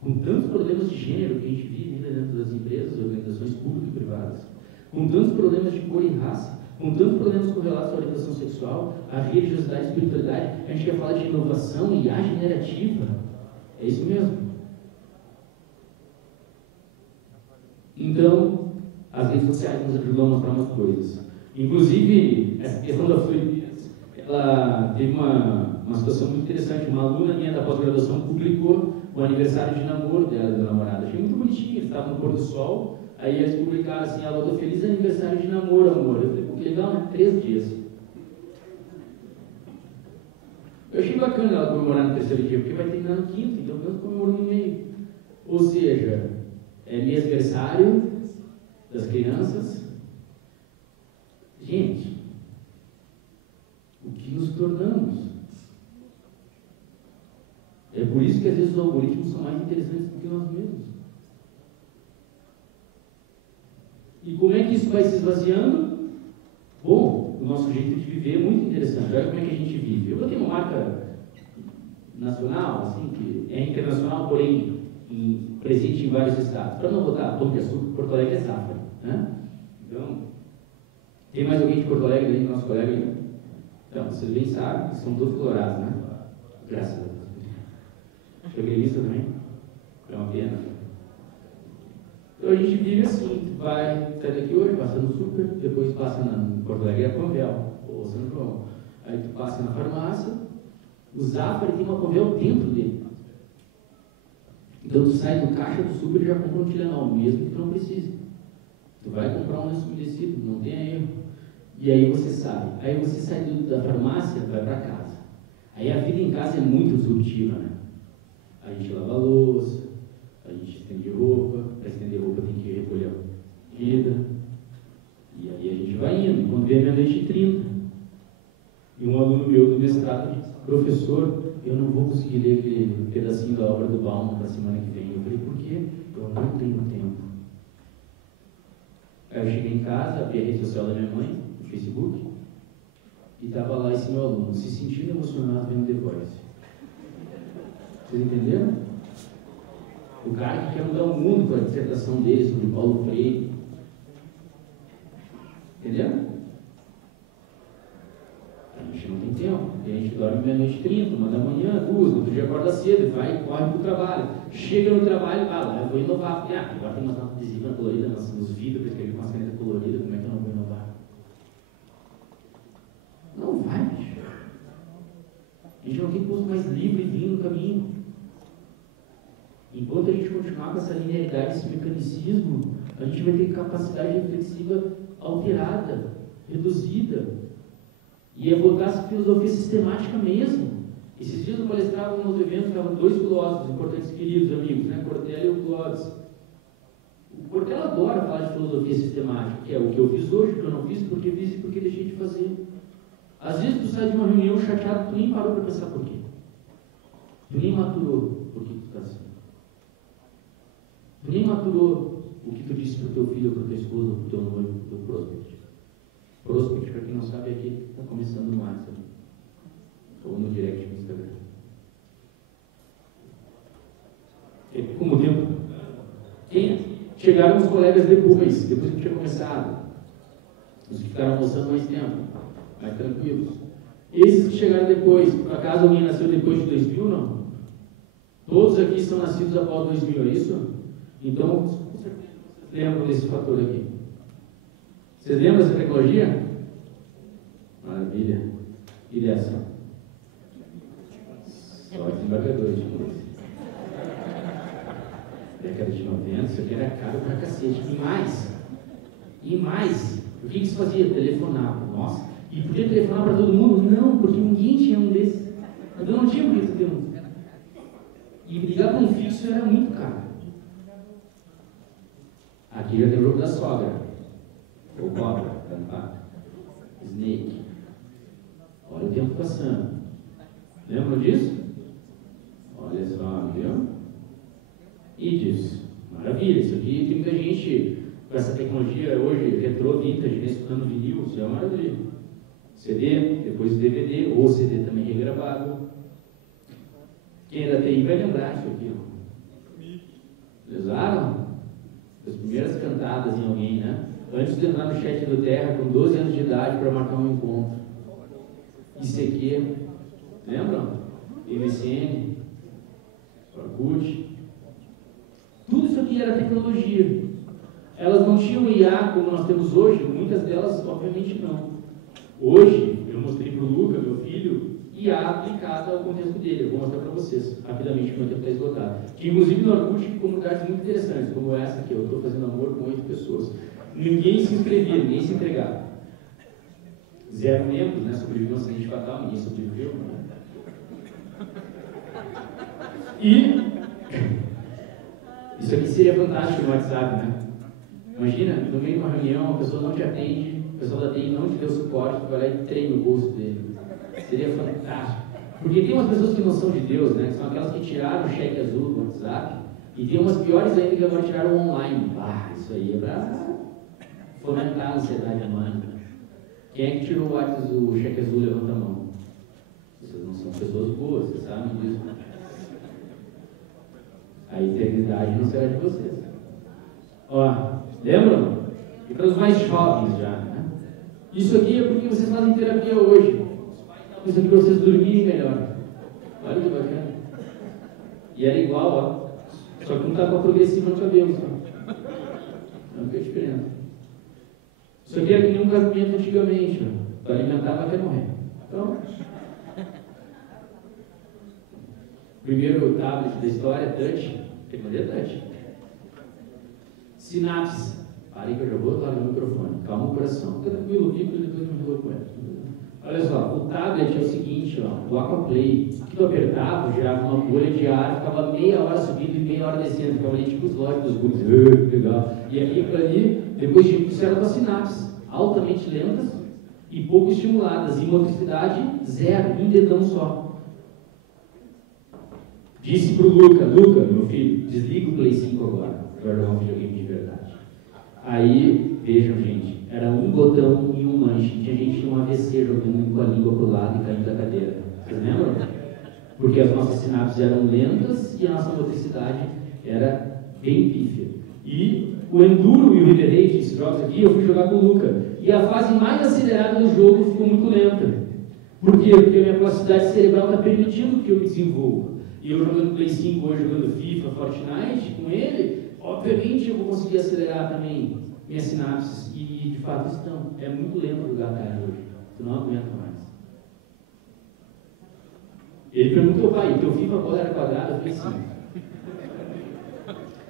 Com tantos problemas de gênero que a gente vive ainda dentro das empresas, organizações públicas e privadas, com tantos problemas de cor e raça, com tantos problemas correlatos à orientação sexual, à religiosidade e espiritualidade, a gente quer falar de inovação e IA generativa. É isso mesmo. Então, as redes sociais nos ajudam a mostrar umas coisas. Inclusive, essa questão da fluidez, ela teve uma situação muito interessante. Uma aluna minha da pós-graduação publicou o aniversário de namoro dela e da namorada. Achei muito bonitinho, eles estavam no pôr do sol, aí eles publicaram assim, ela botou feliz aniversário de namoro, amor. Eu falei, pô, que legal, né? 3 dias. Eu achei bacana ela comemorar no 3º dia, porque vai terminar no 5º, então eu comemoro no meio. Ou seja, é mêsversário das crianças. Gente, o que nos tornamos? É por isso que às vezes os algoritmos são mais interessantes do que nós mesmos. E como é que isso vai se esvaziando? Bom, o nosso jeito de viver é muito interessante. Olha como é que a gente vive. Eu botei uma marca nacional, assim, que é internacional, porém presente em vários estados. Para não botar Pão de Açúcar, Porto Alegre é safra. Né? Então, tem mais alguém de Porto Alegre ali, nosso colega aí? Então, vocês bem sabem que são todos colorados, né? Graças a Deus. Foi gremista também? É uma pena. Então a gente vive assim, tu vai sair daqui hoje, passa no super, depois passa em Porto Alegre, é Panvel, ou São João. Aí tu passa na farmácia, o Zafari tem uma Panvel dentro dele. Então tu sai do caixa do super e já compra um Tilenol, mesmo que tu não precise. Tu vai comprar um lenço umedecido, não tem erro. E aí você sai. Aí você sai da farmácia, vai para casa. Aí a vida em casa é muito disruptiva, né? A gente lava a louça, a gente estende roupa, para estender roupa tem que recolher a comida, e aí a gente vai indo. Quando vem a meia-noite e 30, e um aluno meu do mestrado disse, professor, eu não vou conseguir ler aquele pedacinho da obra do Bauman para a semana que vem. Eu falei, por quê? Eu não tenho tempo. Aí eu cheguei em casa, abri a rede social da minha mãe, no Facebook, e estava lá esse meu aluno, se sentindo emocionado vendo The Voice. Vocês entenderam? O cara que quer mudar o mundo com a dissertação dele sobre Paulo Freire. Entendeu? A gente não tem tempo. E a gente dorme meia-noite e 30, 1 da manhã, 2, outro dia acorda cedo, vai e corre para o trabalho. Chega no trabalho e fala, eu vou inovar. Porque agora tem umas adesivas coloridas nos vidros, para escrever com as canetas coloridas, como é que eu não vou inovar? Não vai, bicho. A gente não tem curso mais livre e vinho no caminho. Enquanto a gente continuar com essa linearidade, esse mecanicismo, a gente vai ter capacidade reflexiva alterada, reduzida. E é botar essa filosofia sistemática mesmo. Esses dias eu palestrava nos eventos, estavam 2 filósofos importantes, queridos amigos, né? Cortella e o Clóvis. O Cortella adora falar de filosofia sistemática, que é o que eu fiz hoje, o que eu não fiz, porque fiz e porque deixei de fazer. Às vezes tu sai de uma reunião chateado, tu nem parou para pensar por quê. Tu nem maturou por que tu está assim. Tu nem maturou o que tu disse para o teu filho, para a tua esposa, para o teu noivo, para o teu prospect. Prospect, para quem não sabe, aqui está começando no WhatsApp. Ou no direct no Instagram. Como tempo? Quem? Chegaram os colegas depois que tinha começado. Os que ficaram almoçando mais tempo, mais tranquilos. Esses que chegaram depois, por acaso alguém nasceu depois de 2000, não? Todos aqui são nascidos após 2000, é isso? Então, com certeza vocês lembram desse fator aqui. Vocês lembram dessa tecnologia? Maravilha. E dessa? Só desembargador de coisa. Década de 90, isso aqui era caro pra cacete. E mais, E mais, o que se fazia? Telefonava. Nossa, e podia telefonar para todo mundo? Não, porque ninguém tinha um desses. Então não tinha por que ter um. E ligar para um fixo era muito caro. Aqui já tem o jogo da sogra. Ou cobra, cantar. Snake. Olha o tempo passando. Lembram disso? Olha só, viu? E disso. Maravilha, isso aqui tem muita gente com essa tecnologia hoje, retrô, vintage, escutando vinil, isso é uma maravilha. CD, depois o DVD, ou CD também regravado. Quem ainda tem vai lembrar isso aqui. Vocês usaram? As primeiras cantadas em alguém, né? Antes de entrar no chat do Terra, com 12 anos de idade, para marcar um encontro. ICQ, lembram? MSN, Orkut. Tudo isso aqui era tecnologia. Elas não tinham IA como nós temos hoje, muitas delas, obviamente, não. Hoje, eu mostrei para o Luca, meu filho, IA aplicada ao contexto dele. Eu vou mostrar para vocês, rapidamente, porque o tempo está esgotado. Que, inclusive, no Orkut, comunidades muito interessantes, como essa aqui. Eu estou fazendo amor com 8 pessoas. Ninguém se inscrevia, ninguém se entregava. 0 membros, né? Sobreviveu um acidente fatal, ninguém sobreviveu. Né? E isso aqui seria fantástico no WhatsApp, né? Imagina, no meio de uma reunião, a pessoa não te atende, o pessoal da TI não te deu suporte, tu vai lá e treina o bolso dele. Seria fantástico. Porque tem umas pessoas que não são de Deus, né? Que são aquelas que tiraram o cheque azul do WhatsApp, e tem umas piores ainda que agora tiraram o online. Isso aí é para fomentar a ansiedade humana. Quem é que tirou o cheque azul? Levanta a mão. Vocês não são pessoas boas, vocês sabem disso. A eternidade não será de vocês. Ó, lembram? E para os mais jovens já, né? Isso aqui é porque vocês fazem terapia hoje. Isso aqui para vocês dormirem melhor. Olha que bacana. E era igual, ó. Só que não está com a progressiva no cabelo, só. Não fica diferente. Isso aqui é que nem um casamento antigamente, ó. Tu alimentava até morrer. Então, primeiro tablet da história, touch. Tecnologia touch. Sinapse. Parei que eu já vou lá no microfone. Calma o coração. Fica tranquilo, fica depois eu me louco. Olha só, o tablet é o seguinte, ó, o Aquaplay. Que tu apertava, gerava uma bolha de ar, ficava meia hora subindo e meia hora descendo. Ficava ali tipo os lotes dos bugs. Legal. E ali, depois isso era com as sinapses. Altamente lentas e pouco estimuladas. E motricidade zero, um dedão só. Disse pro Luca, meu filho, desliga o Play 5 agora. Vai jogar um videogame de verdade. Aí, vejam, gente, era um botão e um manche. Tinha gente que tinha um AVC jogando com a língua pro lado e caindo da cadeira. Vocês lembram? Porque as nossas sinapses eram lentas e a nossa motricidade era bem pífia. E o Enduro e o River Raid, esses jogos aqui, eu fui jogar com o Luca. E a fase mais acelerada do jogo ficou muito lenta. Por quê? Porque a minha plasticidade cerebral está permitindo que eu me desenvolva. E eu jogando Play 5 hoje, jogando FIFA, Fortnite, com ele, obviamente eu vou conseguir acelerar também minhas sinapses. E de fato estão. É muito lento jogar cara hoje. Tu não aguenta mais. Ele perguntou, pai, teu FIFA qual era quadrado? Eu falei sim.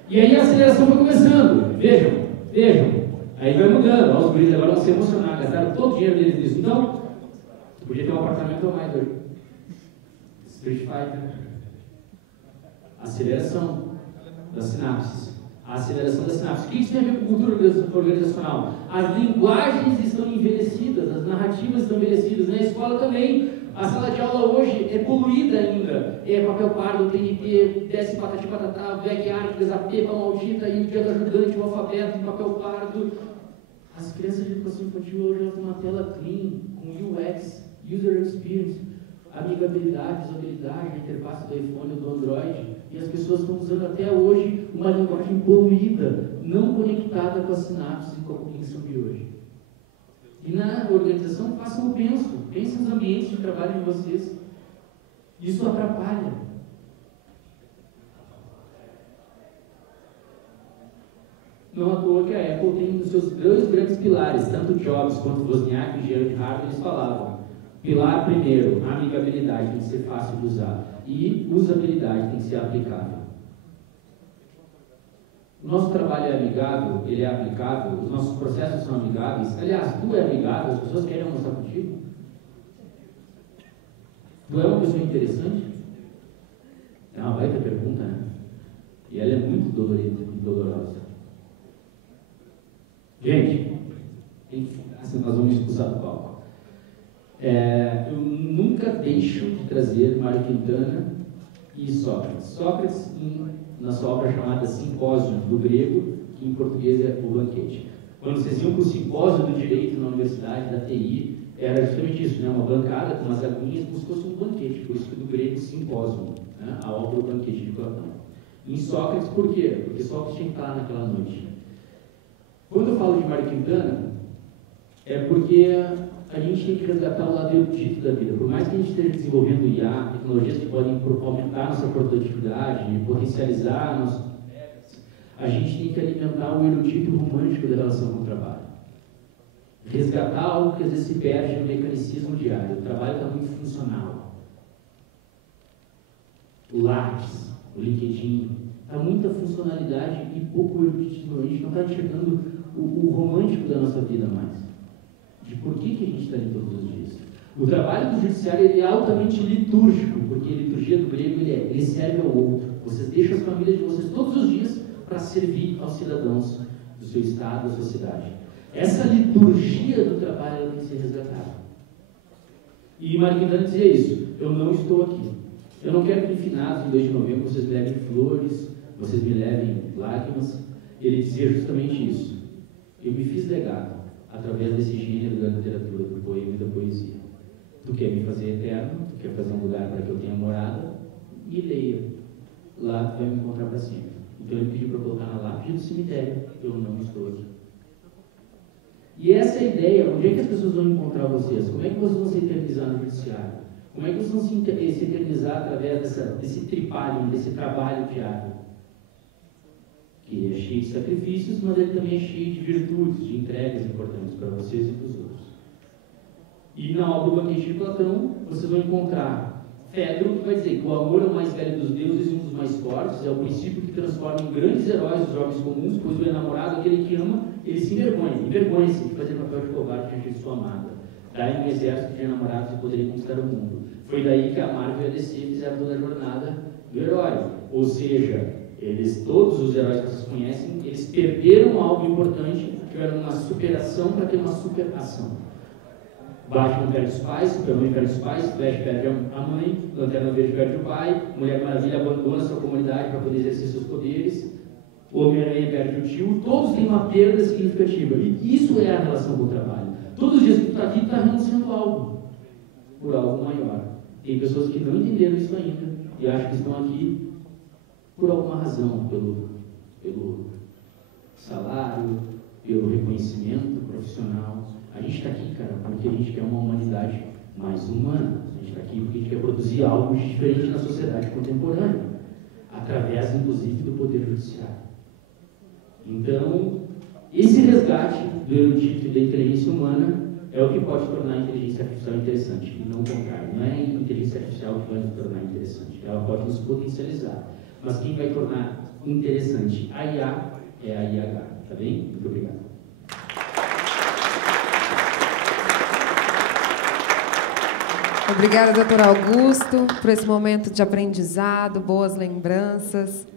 E aí a aceleração foi começando. Vejam. Aí vai mudando. Ó, os guris agora vão se emocionar. Gastaram todo o dinheiro deles nisso. Então, tu podia ter um apartamento ou mais hoje. Street Fighter. Aceleração das sinapses. A aceleração das sinapses. O que isso tem a ver com cultura organizacional? As linguagens estão envelhecidas, as narrativas estão envelhecidas. Na escola também, a sala de aula hoje é poluída ainda. É papel pardo, TNT, desce patati patatá, backyard, desapega, maldita, e o dia do ajudante, o alfabeto, em papel pardo. As crianças de educação infantil hoje têm uma tela clean, com UX, User Experience, amigabilidade, usabilidade, a interface do iPhone ou do Android, e as pessoas estão usando até hoje uma linguagem poluída, não conectada com as sinapses e com a cognição de hoje. E na organização, façam o penso. Pensem nos ambientes de trabalho de vocês. Isso atrapalha. Não à toa que a Apple tem os seus dois grandes pilares, tanto Jobs quanto Wozniak, engenheiro de hardware, eles falavam. Pilar primeiro, amigabilidade tem que ser fácil de usar. E usabilidade tem que ser aplicável. O nosso trabalho é amigável, ele é aplicável, os nossos processos são amigáveis. Aliás, tu é amigável, as pessoas querem almoçar contigo. Tu é uma pessoa interessante? É uma baita pergunta, né? E ela é muito dolorida e dolorosa. Gente, assim nós vamos expulsar do palco. Eu nunca deixo de trazer Mário Quintana e Sócrates. Sócrates, na sua obra chamada Simpósio, do grego, que em português é o banquete. Quando vocês iam para o simpósio do direito na universidade, da TI, era justamente isso, né? Uma bancada com umas aguinhas, como se fosse um banquete, por isso que do grego simpósio, né? A obra O Banquete de Platão. Em Sócrates, por quê? Porque Sócrates tinha que estar naquela noite. Quando eu falo de Mário Quintana, é porque a gente tem que resgatar o lado erudito da vida. Por mais que a gente esteja desenvolvendo IA, tecnologias que podem aumentar nossa produtividade, potencializar nosso... a gente tem que alimentar o erudito e o romântico da relação com o trabalho. Resgatar algo que às vezes se perde no mecanicismo diário. O trabalho está muito funcional. O Lattes, o LinkedIn, está muita funcionalidade e pouco eruditismo. A gente não está enxergando o romântico da nossa vida mais. De por que a gente está ali todos os dias. O trabalho do judiciário ele é altamente litúrgico, porque a liturgia do grego ele serve ao outro. Vocês deixam as famílias de vocês todos os dias para servir aos cidadãos do seu estado, da sua cidade. Essa liturgia do trabalho tem que ser resgatada. E Mário Quintana dizia isso: eu não estou aqui. Eu não quero que em finados, em 2 de novembro, vocês me levem flores, vocês me levem lágrimas. Ele dizia justamente isso. Eu me fiz legado através desse gênero da literatura, do poema e da poesia. Tu quer me fazer eterno, tu quer fazer um lugar para que eu tenha morada, me leia. Lá tu vai me encontrar para sempre. Então ele pediu para colocar na lápide do cemitério: eu não estou aqui. E essa é a ideia. Onde é que as pessoas vão encontrar vocês? Como é que vocês vão se eternizar no judiciário? Como é que vocês vão se eternizar através desse tripalho, desse trabalho diário? Que é cheio de sacrifícios, mas ele também é cheio de virtudes, de entregas importantes para vocês e para os outros. E na obra do Banquete de Platão, vocês vão encontrar Fedro, que vai dizer que o amor é o mais velho dos deuses e um dos mais fortes, é o princípio que transforma em grandes heróis os jovens comuns, pois o enamorado, aquele que ama, ele se envergonha-se de fazer papel de covarde diante de sua amada. Daí um exército de enamorados que poderia conquistar o mundo. Foi daí que a Marvel e a DC fizeram toda a jornada do herói. Ou seja, todos os heróis que vocês conhecem, eles perderam algo importante, tiveram uma superação para ter uma superação. Batman perde os pais, Superman perde os pais, Flash perde a mãe, Lanterna Verde perde o pai, Mulher Maravilha abandona sua comunidade para poder exercer seus poderes, o Homem-Aranha perde o tio, todos têm uma perda significativa. E isso é a relação com o trabalho. Todos os dias que tu está aqui, tu está renunciando algo, por algo maior. Tem pessoas que não entenderam isso ainda e acham que estão aqui por alguma razão, pelo salário, pelo reconhecimento profissional. A gente está aqui, cara, porque a gente quer uma humanidade mais humana. A gente está aqui porque a gente quer produzir algo diferente na sociedade contemporânea, através, inclusive, do poder judiciário. Então, esse resgate do erudito e da inteligência humana é o que pode tornar a inteligência artificial interessante, e não o contrário. Não é a inteligência artificial que vai nos tornar interessante, ela pode nos potencializar. Mas quem vai tornar interessante a IA é a IH, tá bem? Muito obrigado. Obrigada, doutor Augusto, por esse momento de aprendizado, boas lembranças.